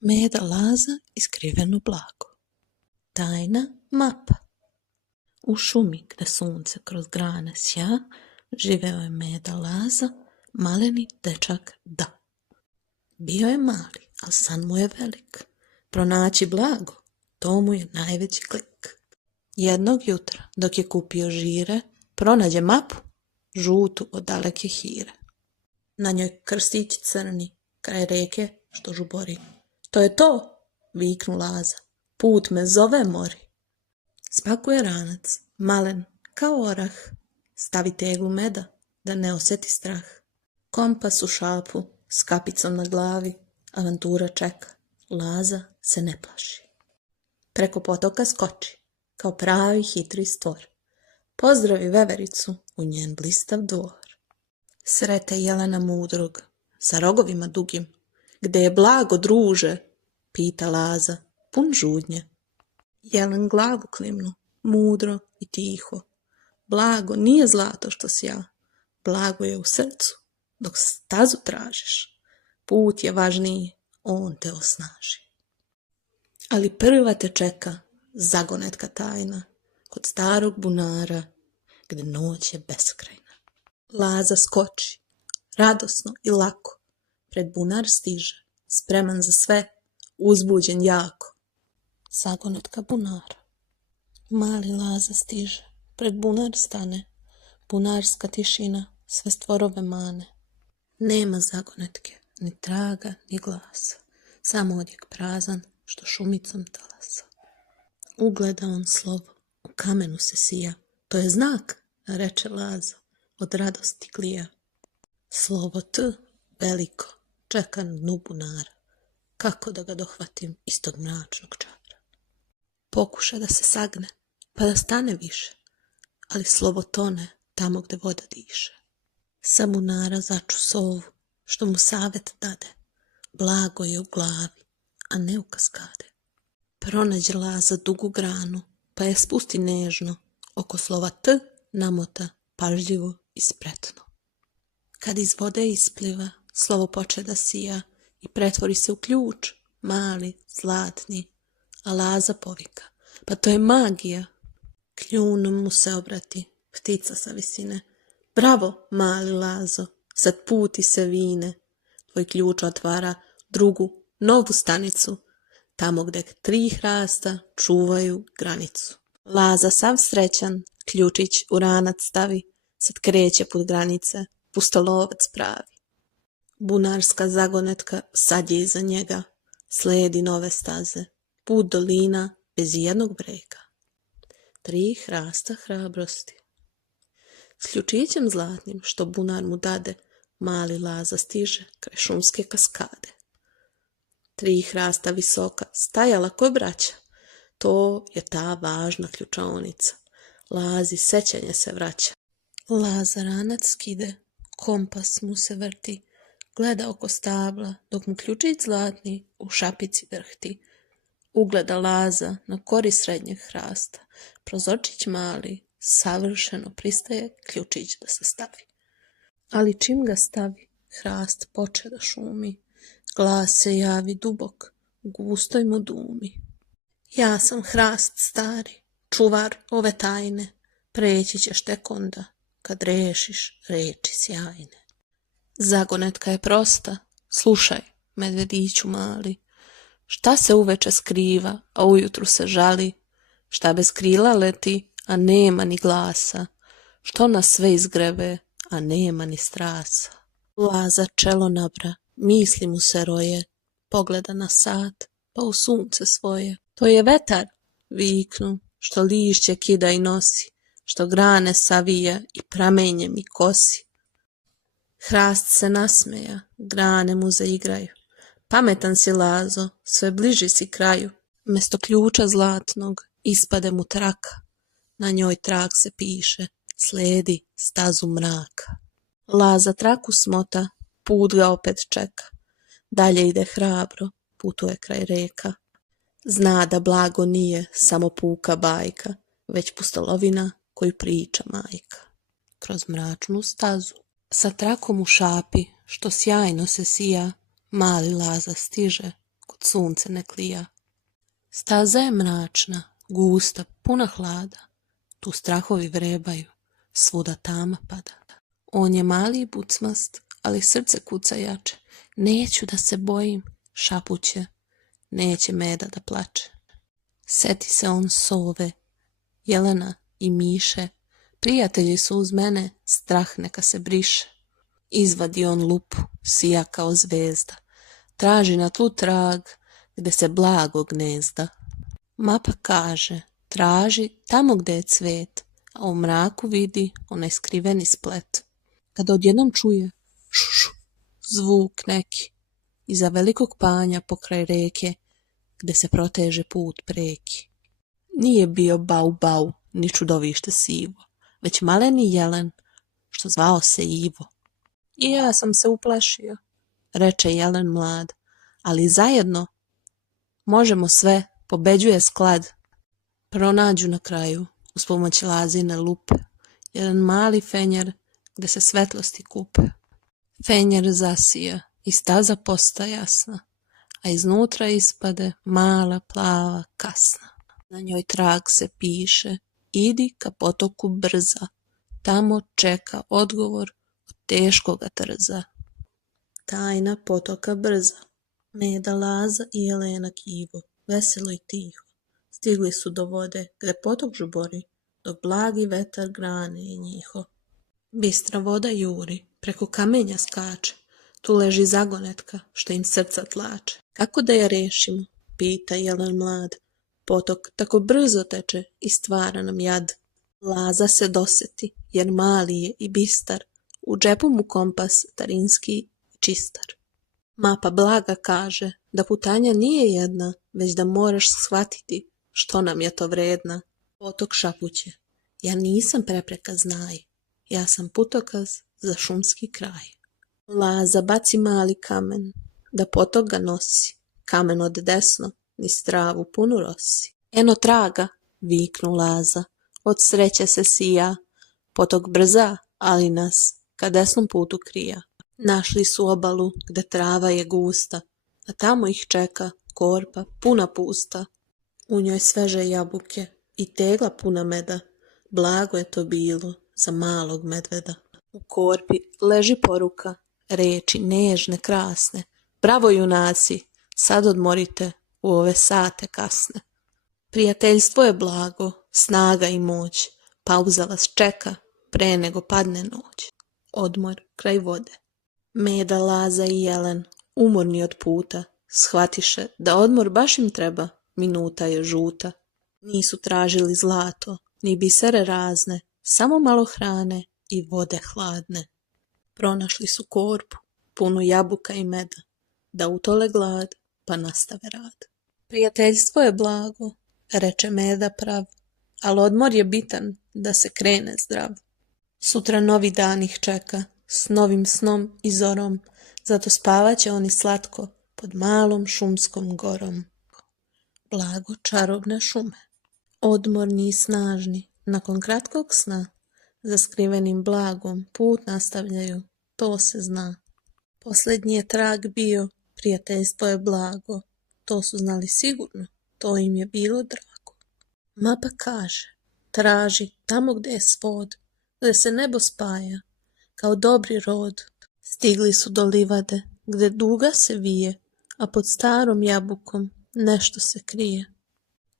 Meda Laza i skriveno blago. Tajna mapa. U šumi gde sunce kroz grane sja, živeo je Meda Laza, maleni dečak Da. Bio je mali, ali san mu je velik. Pronaći blago, to mu je najveći klik. Jednog jutra, dok je kupio žire, pronađe mapu, žutu od daleke hire. Na njoj krstići crni, kraj reke što žubori. To je to, viknu Laza, put me zove mori. Spakuje ranac, malen kao orah, stavi teglu meda da ne osjeti strah. Kompas u šapu, s kapicom na glavi, avantura čeka, Laza se ne plaši. Preko potoka skoči, kao pravi hitri stvor. Pozdravi vevericu u njen blistav dvor. Srete jelena mudrog, sa rogovima dugim. Gde je blago, druže? Pita Laza, pun žudnje. Jelen glavu klimnu, mudro i tiho. Blago nije zlato što sja, blago je u srcu, dok stazu tražiš. Put je važniji, on te osnaži. Ali prva te čeka zagonetka tajna, kod starog bunara, gde noć je beskrajna. Laza skoči, radosno i lako, pred bunar stiže, spreman za sve, uzbuđen jako. Zagonetka bunara. Mali Laza stiže, pred bunar stane, bunarska tišina sve stvorove mane. Nema zagonetke, ni traga, ni glasa, samo odjek prazan što šumicom talasa. Ugleda on slovo, u kamenu se sija, to je znak, reče Laza, od radosti klija. Slovo T, veliko, čeka na dnu bunara, kako da ga dohvatim iz tog mračnog čara. Pokuša da se sagne, pa da stane više, ali slovo tone tamo gde voda diše. Sa bunara začu sovu, što mu savet dade, blago je u glavi, a ne u kaskade. Pronađe Laza dugu granu, pa je spusti nežno, oko slova T namota pažljivo i spretno. Kad iz vode ispliva, slovo poče da sija i pretvori se u ključ, mali, zlatni, a Laza povika, pa to je magija. Kljunom mu se obrati, ptica sa visine. Bravo, mali Lazo, sad puti se vine. Tvoj ključ otvara drugu, novu stanicu, tamo gde 3 hrasta čuvaju granicu. Laza sav srećan, ključić u ranac stavi, sad kreće put granice, pustolovac pravi. Bunarska zagonetka sad je iza njega, sledi nove staze, put dolina bez jednog brega. 3 hrasta hrabrosti. S ključićem zlatnim što bunar mu dade, mali Laza stiže kraj šumske kaskade. 3 hrasta visoka, stajala ko braća, to je ta važna ključaonica. Lazi sećanje se vraća. Laza ranac skide, kompas mu se vrti, gleda oko stabla, dok mu ključić zlatni u šapici drhti. Ugleda Laza na kori srednjeg hrasta, prozorčić mali, savršeno pristaje ključić da se stavi. Ali čim ga stavi, hrast poče da šumi, glas se javi dubok, u gustoj mu dumi. Ja sam hrast stari, čuvar ove tajne, preći ćeš tek onda, kad rešiš reči sjajne. Zagonetka je prosta, slušaj, medvediću mali, šta se uveče skriva, a ujutru se žali, šta bez krila leti, a nema ni glasa, što nas sve izgrebe, a nema ni strasa. Laza čelo nabra, misli mu se roje, pogleda na sat, pa u sunce svoje. To je vetar, viknu, što lišće kida i nosi, što grane savija i pramenje mi kosi. Hrast se nasmeja, grane mu zaigraju. Pametan si Lazo, sve bliži si kraju. Mesto ključa zlatnog ispade mu traka. Na njoj trak se piše, sledi stazu mraka. Laza traku smota, put ga opet čeka. Dalje ide hrabro, putuje kraj reka. Zna da blago nije samo puka bajka, već pustolovina koju priča majka. Kroz mračnu stazu, sa trakom u šapi, što sjajno se sija, mali Laza stiže, kod sunce ne klija. Staza je mračna, gusta, puna hlada, tu strahovi vrebaju, svuda tama pada. On je mali i bucmast, ali srce kuca jače. Neću da se bojim, šapuće, neće Meda da plače. Seti se on sove, jelena i miše, prijatelji su uz mene, strah neka se briše. Izvadi on lupu, sija kao zvezda, traži na tlu trag, gde se blago gnezda. Mapa kaže, traži tamo gde je cvet, a u mraku vidi onaj skriveni splet. Kada odjednom čuje šušu, zvuk neki, iza velikog panja pokraj reke, gde se proteže put preki. Nije bio bau bau, ni čudovište sivo, već maleni jelen, što zvao se Ivo. I ja sam se uplašio, reče jelen mlad, ali zajedno možemo sve, pobeđuje sklad. Pronađu na kraju, uz pomoć lazine lupe, jedan mali fenjer gde se svetlosti kupe. Fenjer zasija i staza posta jasna, a iznutra ispade mala plava kasna. Na njoj trag se piše, idi ka potoku brza, tamo čeka odgovor od teškoga trza. Tajna potoka brza. Meda, Laza i Jelena Kivo, veselo i tiho, stigli su do vode gde potok žubori, dok blagi vetar grane i njiho. Bistra voda juri, preko kamenja skače, tu leži zagonetka što im srca tlače. Kako da je rešimo, pita jelen mlad, potok tako brzo teče i stvara nam jad. Laza se doseti, jer mali je i bistar, u džepu mu kompas starinski čistar. Mapa blaga kaže da putanja nije jedna, već da moraš shvatiti što nam je to vredna. Potok šapuće, ja nisam prepreka znaj, ja sam putokaz za šumski kraj. Laza baci mali kamen, da potok ga nosi, kamen od desno, niz travu punu rosi. Eno traga, viknu Laza, od sreće se sija, potok brza, ali nas ka desnom putu krija. Našli su obalu gde trava je gusta, a tamo ih čeka korpa puna pusta. U njoj sveže jabuke i tegla puna meda, blago je to bilo za malog medveda. U korpi leži poruka, reči nežne, krasne. Bravo junaci, sad odmorite u ove sate kasne. Prijateljstvo je blago, snaga i moć, pauza vas čeka pre nego padne noć. Odmor kraj vode. Meda, Laza i Jelen, umorni od puta, shvatiše da odmor baš im treba, minuta je žuta. Nisu tražili zlato, ni bisere razne, samo malo hrane i vode hladne. Pronašli su korpu, punu jabuka i meda, da utole glad, pa nastave rad. Prijateljstvo je blago, reče Meda prav, al odmor je bitan da se krene zdrav. Sutra novi dan ih čeka, s novim snom i zorom, zato spavaće oni slatko pod malom šumskom gorom. Blago čarobne šume. Odmorni i snažni, nakon kratkog sna, za skrivenim blagom put nastavljaju, to se zna. Posljednji je trag bio, prijateljstvo je blago, to su znali sigurno, to im je bilo drago. Mapa kaže, traži tamo gde je svod, gde se nebo spaja, kao dobri rod. Stigli su do livade, gde duga se vije, a pod starom jabukom nešto se krije.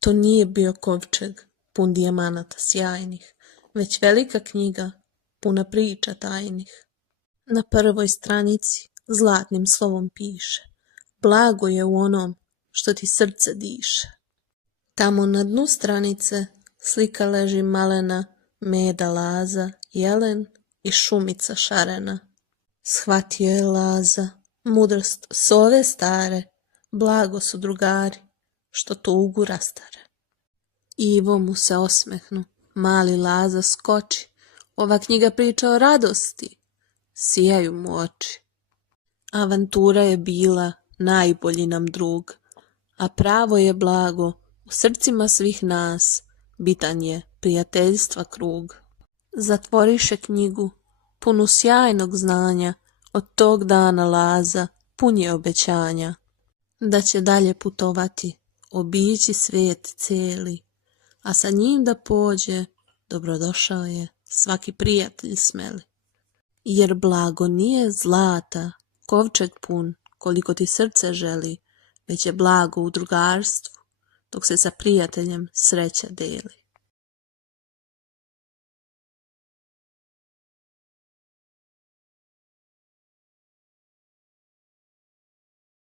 To nije bio kovčeg, pun dijamanata sjajnih, već velika knjiga, puna priča tajnih. Na prvoj stranici zlatnim slovom piše, blago je u onom što ti srce diše. Tamo na dnu stranice slika leži malena, Meda, Laza, Jelen i šumica šarena. Shvatio je Laza, mudrost sove stare, blago su drugari, što tugu rastare. Ivo mu se osmehnu, mali Laza skoči, ova knjiga priča o radosti, sijaju mu oči. Avantura je bila najbolji nam drug, a pravo je blago, u srcima svih nas, bitan je prijateljstva krug. Zatvoriše knjigu, punu sjajnog znanja, od tog dana Laza pun je obećanja. da će dalje putovati, obići svijet cijeli, a sa njim da pođe, dobrodošao je svaki prijatelj smeli. Jer blago nije zlata, kovčeg pun, koliko ti srce želi, već je blago u drugarstvu, dok se sa prijateljem sreća deli.